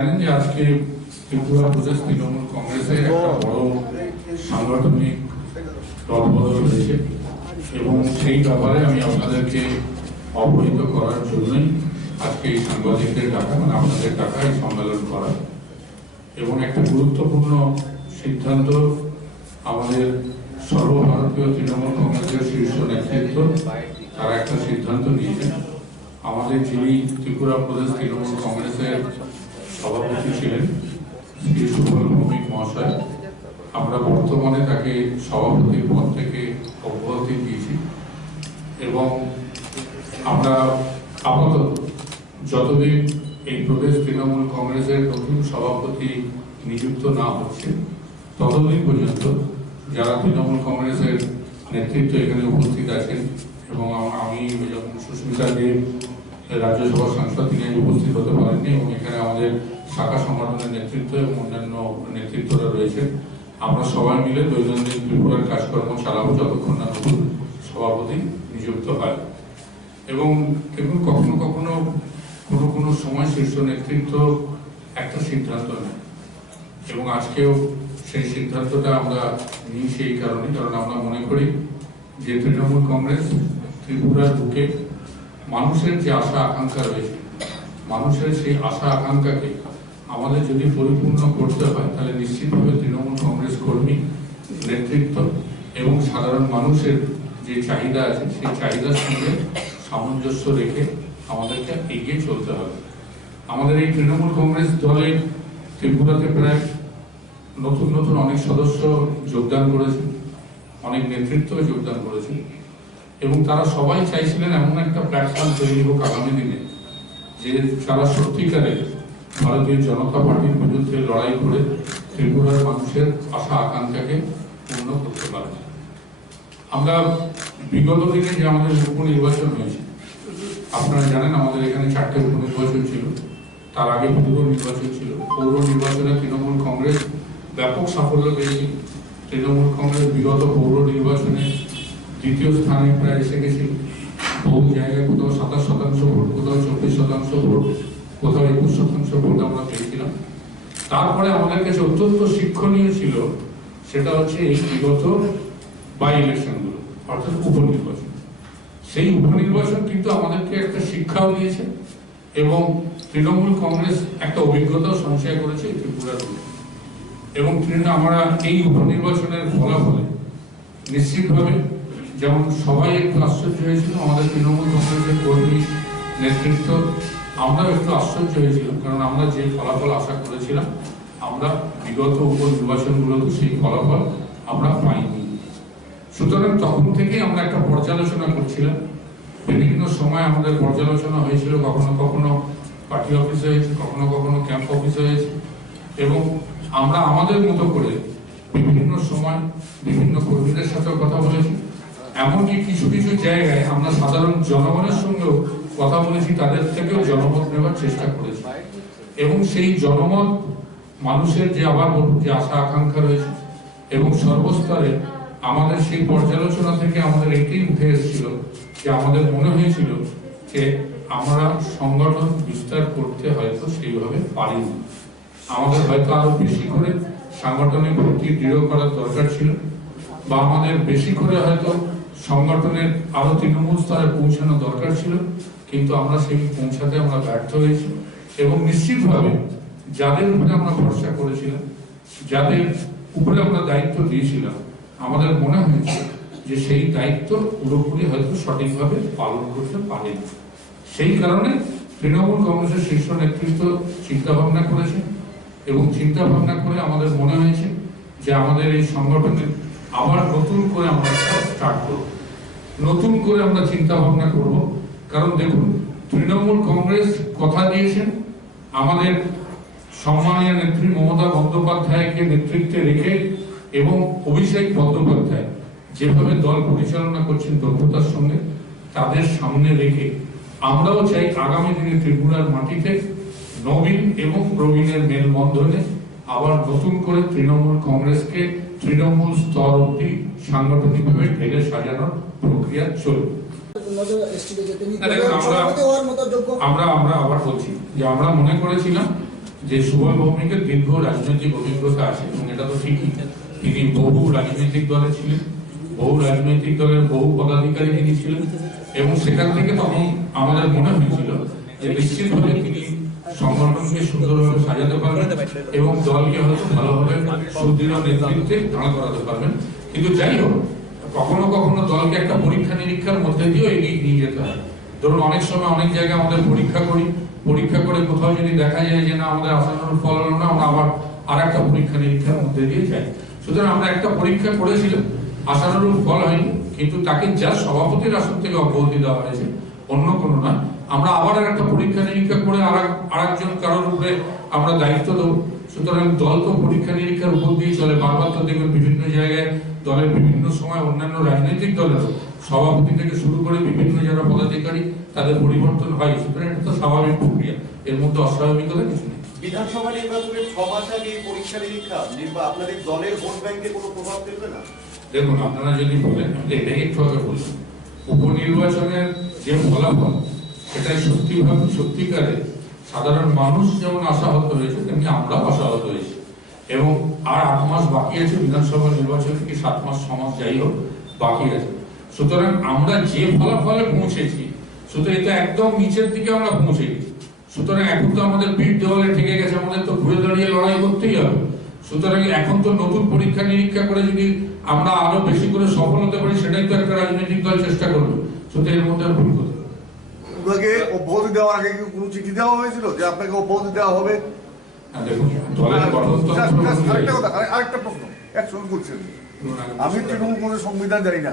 জানেন যে আজকে ত্রিপুরা প্রদেশ তৃণমূল কংগ্রেসের একটা বড় সাংগঠনিক দলবদল হয়েছে এবং সেই ব্যাপারে আমি আপনাদেরকে অবহিত করার জন্যই আজকে এই সাংবাদিকদের ডাকা, মানে আপনাদের ডাকা এই সম্মেলন করা। এবং একটা গুরুত্বপূর্ণ সিদ্ধান্ত আমাদের সর্বভারতীয় তৃণমূল কংগ্রেসের শীর্ষ নেতৃত্ব তারা একটা সিদ্ধান্ত নিয়েছেন। আমাদের যিনি ত্রিপুরা প্রদেশ তৃণমূল কংগ্রেসের সভাপতি ছিলেন শ্রী সুফল ভৌমিক মহাশয়, আমরা বর্তমানে তাকে সভাপতির পদ থেকে অব্যাহতি দিয়েছি এবং আমরা আপাতত যতদিন এই প্রদেশ তৃণমূল কংগ্রেসের নতুন সভাপতি নিযুক্ত না হচ্ছে ততদিন পর্যন্ত যারা তৃণমূল কংগ্রেসের নেতৃত্ব এখানে উপস্থিত আছেন এবং আমি যখন সুস্মিতা দেব রাজ্যসভা সাংসদ তিনি উপস্থিত হতে পারেননি এবং এখানে আমাদের শাখা সংগঠনের নেতৃত্ব এবং অন্যান্য নেতৃত্বরা রয়েছে, আমরা সবাই মিলে দৈনন্দিন ত্রিপুরার কাজকর্ম চালাবো যতক্ষণ না নতুন সভাপতি নিযুক্ত হয়। এবং দেখুন, কখনো কখনো কোনো সময় শীর্ষ নেতৃত্ব একটা সিদ্ধান্ত নেয় এবং আজকেও সেই সিদ্ধান্তটা আমরা নিই সেই কারণে, কারণ আমরা মনে করি যে তৃণমূল কংগ্রেস ত্রিপুরার বুকে মানুষের যে আশা আকাঙ্ক্ষা রয়েছে, মানুষের সেই আশা আকাঙ্ক্ষাকে আমাদের যদি পরিপূর্ণ করতে হয় তাহলে নিশ্চিতভাবে তৃণমূল কংগ্রেস কর্মী নেতৃত্ব এবং সাধারণ মানুষের যে চাহিদা আছে সেই চাহিদার সঙ্গে সামঞ্জস্য রেখে আমাদেরকে এগিয়ে চলতে হবে। আমাদের এই তৃণমূল কংগ্রেস দলের ত্রিপুরাতে প্রায় নতুন নতুন অনেক সদস্য যোগদান করেছে, অনেক নেতৃত্ব যোগদান করেছে এবং তারা সবাই চাইছিলেন এমন একটা প্ল্যাটফর্ম তৈরি হোক আগামী দিনে যে তারা সত্যিকারে ভারতীয় জনতা পার্টির বিরুদ্ধে লড়াই করে ত্রিপুরার মানুষের আশা আকাঙ্ক্ষাকে পূর্ণ করতে পারে। আমরা বিগত দিনে যে আমাদের উপনির্বাচন হয়েছে, আপনারা জানেন আমাদের এখানে 4টে উপনির্বাচন ছিল, তার আগে পৌর নির্বাচন ছিল। পৌর নির্বাচনে তৃণমূল কংগ্রেস ব্যাপক সাফল্য পেয়েছিল। তৃণমূল কংগ্রেস বিগত পৌর নির্বাচনে দ্বিতীয় স্থানে প্রায় এসে গেছিল। বহু জায়গায় কোথাও 27% ভোট, কোথাও 24% ভোট, কোথাও 21% ভোট আমরা পেয়েছিলাম। তারপরে আমাদের কাছে অত্যন্ত শিক্ষণীয় ছিল সেটা হচ্ছে এই বিগত বাই ইলেকশনগুলো, অর্থাৎ উপনির্বাচন। সেই উপনির্বাচন কিন্তু আমাদেরকে একটা শিক্ষাও দিয়েছে এবং তৃণমূল কংগ্রেস একটা অভিজ্ঞতাও সঞ্চয় করেছে ত্রিপুরার মধ্যে। এবং আমরা এই উপনির্বাচনের ফলাফলে নিশ্চিতভাবে যেমন সবাই একটু আশ্চর্য হয়েছিল, আমাদের তৃণমূল কংগ্রেসের কর্মী নেতৃত্ব আমরাও একটু আশ্চর্য হয়েছিলাম, কারণ আমরা যে ফলাফল আশা করেছিলাম আমরা বিগত উপনির্বাচনগুলোতে সেই ফলাফল আমরা পাইনি। সুতরাং তখন থেকেই আমরা একটা পর্যালোচনা করছিলাম। বিভিন্ন সময় আমাদের পর্যালোচনা হয়েছিল, কখনো কখনো পার্টি অফিসে হয়েছে, কখনো কখনো ক্যাম্প অফিসে হয়েছে এবং আমরা আমাদের মতো করে বিভিন্ন সময় বিভিন্ন কর্মীদের সাথে কথা বলেছি। এমনকি কিছু কিছু জায়গায় আমরা সাধারণ জনগণের সঙ্গেও কথা বলেছি, তাদের থেকেও জনমত নেওয়ার চেষ্টা করেছি এবং সেই জনমত মানুষের যে আবার যে আশা আকাঙ্ক্ষা রয়েছে এবং সর্বস্তরে আমাদের সেই পর্যালোচনা থেকে আমাদের এটাই উঠে এসেছিল যে আমাদের মনে হয়েছিল যে আমরা সংগঠন বিস্তার করতে হয়তো সেইভাবে পারিনি। আমাদের হয়তো আরো বেশি করে সাংগঠনিক ভিত্তি দৃঢ় করার দরকার ছিল বা আমাদের বেশি করে হয়তো সংগঠনের আরো তৃণমূল স্তরে পৌঁছানো দরকার ছিল, কিন্তু আমরা সেই পৌঁছাতে আমরা ব্যর্থ হয়েছি। এবং নিশ্চিতভাবে যাদের উপরে আমরা ভরসা করেছিলাম, যাদের উপরে আমরা দায়িত্ব দিয়েছিলাম, আমাদের মনে হয়েছে যে সেই দায়িত্ব পুরোপুরি হয়তো সঠিকভাবে পালন করতে পারেনি। সেই কারণে তৃণমূল কংগ্রেসের শীর্ষ নেতৃত্ব চিন্তা ভাবনা করেছে এবং চিন্তা ভাবনা করে আমাদের মনে হয়েছে যে আমাদের এই সংগঠনের আবার নতুন করে আমরা স্টার্ট করব, নতুন করে আমরা চিন্তা ভাবনা করব। কারণ দেখুন, তৃণমূল কংগ্রেস কথা দিয়েছেন আমাদের সম্মানীয় নেত্রী মমতা বন্দ্যোপাধ্যায়কে নেতৃত্বে রেখে এবং অভিষেক বন্দ্যোপাধ্যায় যেভাবে দল পরিচালনা করছেন দক্ষতার সঙ্গে, তাদের সামনে রেখে আমরাও চাই আগামী দিনে ত্রিপুরার মাটিতে নবীন এবং প্রবীণের মেলবন্ধনে আবার নতুন করে তৃণমূল কংগ্রেসকে তৃণমূল স্তর অব্দি সাংগঠনিকভাবে ঢেলে সাজানোর প্রক্রিয়া চলবে। আমরা আবার বলছি যে আমরা মনে করেছিলাম যে সুবল ভৌমিকের দীর্ঘ রাজনৈতিক অভিজ্ঞতা আছে, এবং এটা তো ঠিকই, তিনি বহু রাজনৈতিক দলে ছিলেন, বহু রাজনৈতিক দলের বহু পদাধিকারী তিনি ছিলেন, এবং সেখান থেকে তখন আমাদের মনে হয়েছিল যে নিশ্চিতভাবে তিনি সংগঠনকে সুন্দরভাবে সাজাতে পারবেন এবং দলকে হয়তো ভালোভাবে সুদৃঢ় নেতৃত্বে দাঁড় করাতে পারবেন। কিন্তু যাই হোক, কখনো কখনো দলকে একটা পরীক্ষা নিরীক্ষার মধ্যে দিয়েও এগিয়ে নিয়ে যেতে হয়। ধরুন অনেক সময় অনেক জায়গায় আমাদের পরীক্ষা করি, পরীক্ষা করে কোথাও যদি দেখা যায় যে না আমাদের আশানুরূপ ফল হলো না, আমরা আবার আর একটা পরীক্ষা নিরীক্ষার মধ্যে দিয়ে যাই। সুতরাং আমরা একটা পরীক্ষা করেছিলাম, আশানুরূপ ফল হয়নি, কিন্তু তাকে যা সভাপতির আসন থেকে অব্যাহতি দেওয়া হয়েছে, অন্য কোনো না। আমরা আবার একটা পরীক্ষা নিরীক্ষা করে আরেকজন কারোর উপরে আমরা দায়িত্ব দেবো। সুতরাং দল তো পরীক্ষা নিরীক্ষার উপর দিয়ে চলে। বারবার তো দেখবেন বিভিন্ন জায়গায় দলের বিভিন্ন সময় অন্যান্য রাজনৈতিক দলের সভাপতি থেকে শুরু করে বিভিন্ন যারা পদাধিকারী তাদের পরিবর্তন হয়। সুতরাং এটা তো স্বাভাবিক প্রক্রিয়া, এর মধ্যে অস্বাভাবিকতা কিছু নেই। বিধানসভা নির্বাচনের 6 মাস আগে পরীক্ষা নিরীক্ষা আপনাদের দলের ভোট ব্যাংকে কোনো প্রভাব ফেলবে না? দেখুন, আপনারা যদি বলেন, আমি এটাই একটু আগে বললাম, উপনির্বাচনের যে ফলাফল সেটাই সত্যিকারে সাধারণ মানুষ যেমন আশাহত হয়েছে, তেমনি আমরাও আশাহত হয়েছি। এবং আর 8 মাস বাকি আছে বিধানসভা নির্বাচন, কি 7 মাস 6 মাস যাই হোক বাকি আছে। সুতরাং আমরা যে ফলাফলে পৌঁছেছি, সুতরাং এটা একদম নিচের দিকে আমরা পৌঁছে গেছি। সুতরাং এখন তো আমাদের পিঠ দেওয়ালে ঠেকে গেছে, আমাদের তো ঘুরে দাঁড়িয়ে লড়াই করতেই হবে। সুতরাং এখন তো নতুন পরীক্ষা নিরীক্ষা করে যদি আমরা আরো বেশি করে সফল হতে পারি, সেটাই তো একটা রাজনৈতিক দল চেষ্টা করবে। সুতরাং এর মধ্যে ভুল কোথায়? অব্যাহতি দেওয়ার আগে কি কোনো চিঠি দেওয়া হয়েছিল যে আপনাকে অব্যাহতি দেওয়া হবে? দেখুন, দলের আরেকটা প্রশ্ন একসঙ্গে বলছেন, আমি তৃণমূল কংগ্রেস সংবিধান জানি না,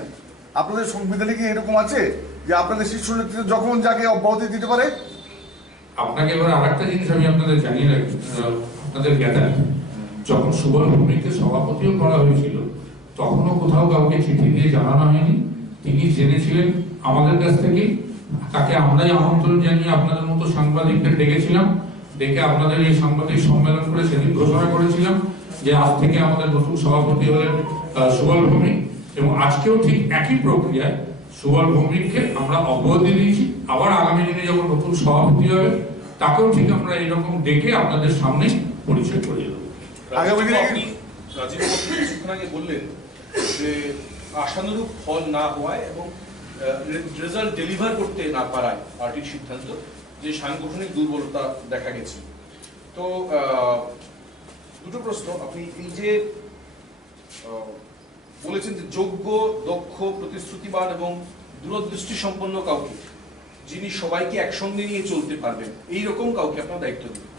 আপনাদের সংবিধানে কি এরকম আছে যে আপনাদের শীর্ষ নেতৃত্ব যখন যাকে অব্যাহতি দিতে পারে? আপনাকে এবার আরেকটা জিনিস আমি আপনাদের জানিয়ে রাখি, আপনাদের জ্ঞাতা, যখন সুবল ভৌমিককে সভাপতিও করা হয়েছিল তখনও কোথাও কাউকে চিঠি দিয়ে জানানো হয়নি। তিনি জেনেছিলেন আমাদের কাছ থেকে, তাকে আমরাই আমন্ত্রণ জানিয়ে আপনাদের মতো সাংবাদিকদের ডেকেছিলাম, ডেকে আপনাদের এই সাংবাদিক সম্মেলন করে সেদিন ঘোষণা করেছিলাম যে আজ থেকে আমাদের নতুন সভাপতি হলেন সুবল ভৌমিক। এবং আজকেও ঠিক একই প্রক্রিয়ায় সুবল ভৌমিককে আমরা অব্যাহতি দিয়েছি। আবার আগামী দিনে যখন নতুন সভাপতি হবে তাকেও ঠিক আমরা এরকম ডেকে আপনাদের সামনে পরিচয় করিয়ে দেবো। রাজীব কিছুক্ষণ আগে বললেন যে আশানুরূপ ফল না হওয়ায় এবং রেজাল্ট ডেলিভার করতে না পারায় পার্টির সিদ্ধান্ত যে সাংগঠনিক দুর্বলতা দেখা গেছে। তো দুটো প্রশ্ন, আপনি এই যে বলেছেন যে যোগ্য, দক্ষ, প্রতিশ্রুতিবান এবং দূরদৃষ্টি সম্পন্ন কাউকে, যিনি সবাইকে একসঙ্গে নিয়ে চলতে পারবেন, এই রকম কাউকে আপনার দায়িত্ব দিবেন,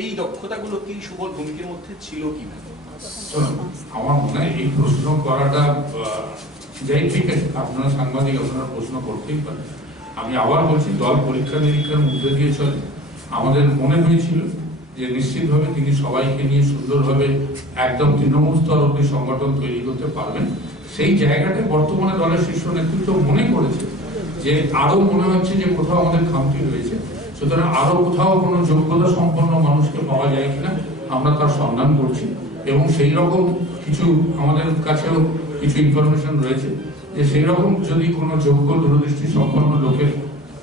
এই দক্ষতাগুলো কি সুবল ভৌমিকের মধ্যে ছিল কিনা? আমার মনে হয় এই প্রশ্ন করাটা যাই ঠিক আছে, আপনারা সাংবাদিক, আপনারা প্রশ্ন করতেই পারেন। আমি আবার বলছি, দল পরীক্ষা নিরীক্ষার মধ্যে দিয়ে চলে। আমাদের মনে হয়েছিল যে নিশ্চিতভাবে তিনি সবাইকে নিয়ে সুন্দরভাবে একদম তৃণমূল স্তর অব্দি সংগঠন তৈরি করতে পারবেন। সেই জায়গাটা বর্তমানে দলের শীর্ষ নেতৃত্ব মনে করেছে যে আরো মনে হচ্ছে যে কোথাও আমাদের খামতি রয়েছে। সুতরাং আরো কোথাও কোনো যোগ্যতা সম্পন্ন মানুষকে পাওয়া যায় কিনা আমরা তার সন্ধান করছি, এবং সেই রকম কিছু আমাদের কাছেও কিছু ইনফরমেশন রয়েছে যে সেই রকম যদি কোনো যোগ্য দূরদৃষ্টি সম্পন্ন লোকের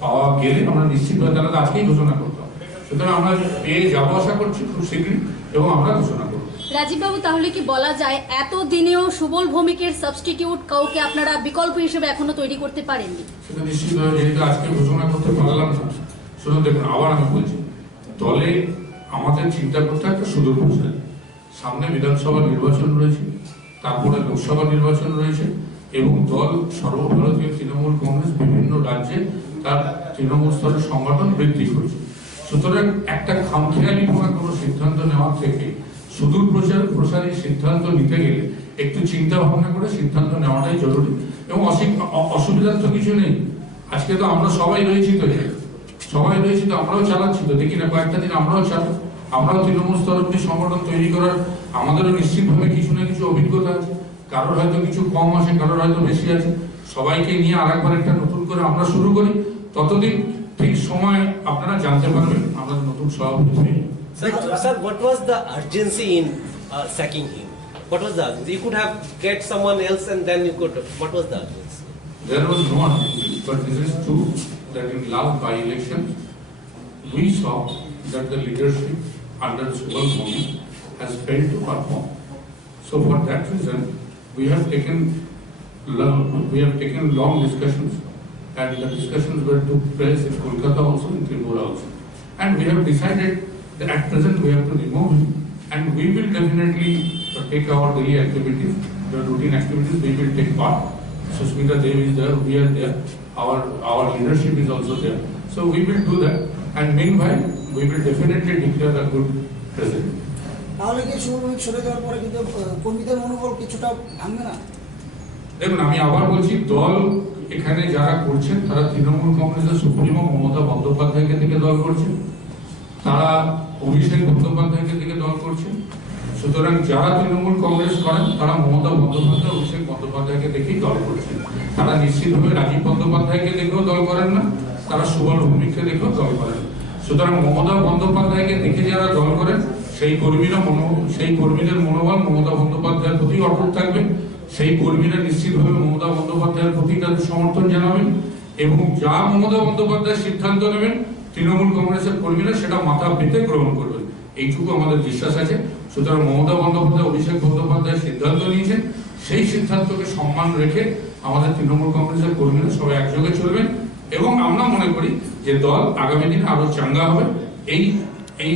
পাওয়া গেলে আমরা নিশ্চিতভাবে তারা আজকেই ঘোষণা করতাম। সুতরাং আমরা পেয়ে যাবো আশা করছি খুব শীঘ্রই, এবং আমরা ঘোষণা করব। রাজীববাবু, তাহলে কি বলা যায় এত দিনেও সুবল ভৌমিকের সাবস্টিটিউট কাউকে আপনারা বিকল্প হিসেবে এখনো তৈরি করতে পারেননি? সেটা নিশ্চিতভাবে, যেহেতু আজকে ঘোষণা করতে পারলাম না। শুনুন, দেখুন, আবার আমি বলছি, দলে আমাদের চিন্তা করতে একটা সুদূর প্রসারী। সামনে বিধানসভা নির্বাচন রয়েছে, তারপরে লোকসভা নির্বাচন রয়েছে, এবং দল সর্বভারতীয় তৃণমূল কংগ্রেস বিভিন্ন রাজ্যে তার তৃণমূল স্তরের সংগঠন বৃদ্ধি করছে। সুতরাং একটা খামখেয়ালি কোনো সিদ্ধান্ত নেওয়ার থেকে সুদূর প্রসারী সিদ্ধান্ত নিতে গেলে একটু চিন্তা ভাবনা করে সিদ্ধান্ত নেওয়াটাই জরুরি, এবং অসুবিধার তো কিছু নেই। আজকে তো আমরা সবাই রয়েছি, তো আমরাও চালাচ্ছি, তো দেখি না কয়েকটা দিন আমরাও চালাই, আমরাও তৃণমূল স্তর অব্দি সংগঠন তৈরি করার আমাদেরও নিশ্চিতভাবে কিছু না কিছু অভিজ্ঞতা আছে। কারোর হয়তো কিছু কম আছে, কারোর হয়তো বেশি আছে। সবাইকে নিয়ে আরেকবার একটা নতুন করে আমরা শুরু করি, ততদিন ঠিক সময় আপনারা জানতে পারবেন আমাদের নতুন সভাপতি হয়ে। Sir, what was the urgency in sacking him? What was the urgency? You could have get someone else and then you could. What was the urgency? There was no urgency, but this is true that in last by-election we saw that the leadership under Subal Bhumi has failed to perform. So for that reason, we have taken long discussions, and the discussions were took place in Kolkata also, in Tripura also. And we have decided that at present we have to remove him, and we will definitely take our daily activities, the routine activities, we will take part. Susmita Dev is there, we are there, our leadership is also there. So we will do that, and meanwhile, we will definitely declare a good president. তাহলে কি শুভভূমি সরে যাওয়ার পরে কিন্তু কর্মীদের মনোবল কিছুটা ভাঙবে না? দেখুন, আমি আবার বলছি, দল এখানে যারা করছেন তারা তৃণমূল কংগ্রেসের সুপ্রিমো মমতা বন্দ্যোপাধ্যায়কে থেকে দল করছেন, তারা অভিষেক বন্দ্যোপাধ্যায়কে থেকে দল করছেন। সুতরাং যারা তৃণমূল কংগ্রেস করেন তারা মমতা বন্দ্যোপাধ্যায়, অভিষেক বন্দ্যোপাধ্যায়কে দেখেই দল করছেন। তারা নিশ্চিতভাবে রাজীব বন্দ্যোপাধ্যায়কে দেখেও দল করেন না, তারা সুবল ভৌমিককে দেখেও দল করেন। সুতরাং মমতা বন্দ্যোপাধ্যায়কে দেখে যারা দল করেন সেই কর্মীদের মনোবল মমতা বন্দ্যোপাধ্যায়ের প্রতি অটুট থাকবে। সেই কর্মীরা নিশ্চিতভাবে মমতা বন্দ্যোপাধ্যায়ের প্রতি তাদের সমর্থন জানাবেন, এবং যা মমতা বন্দ্যোপাধ্যায় সিদ্ধান্ত নেবেন তৃণমূল কংগ্রেসের কর্মীরা সেটা মাথা পেতে গ্রহণ করবেন, এইটুকু আমাদের বিশ্বাস আছে। সুতরাং মমতা বন্দ্যোপাধ্যায়, অভিষেক বন্দ্যোপাধ্যায় সিদ্ধান্ত নিয়েছেন, সেই সিদ্ধান্তকে সম্মান রেখে আমাদের তৃণমূল কংগ্রেসের কর্মীরা সবাই একযোগে চলবেন, এবং আমরা মনে করি যে দল আগামী দিনে আরো চাঙ্গা হবে। এই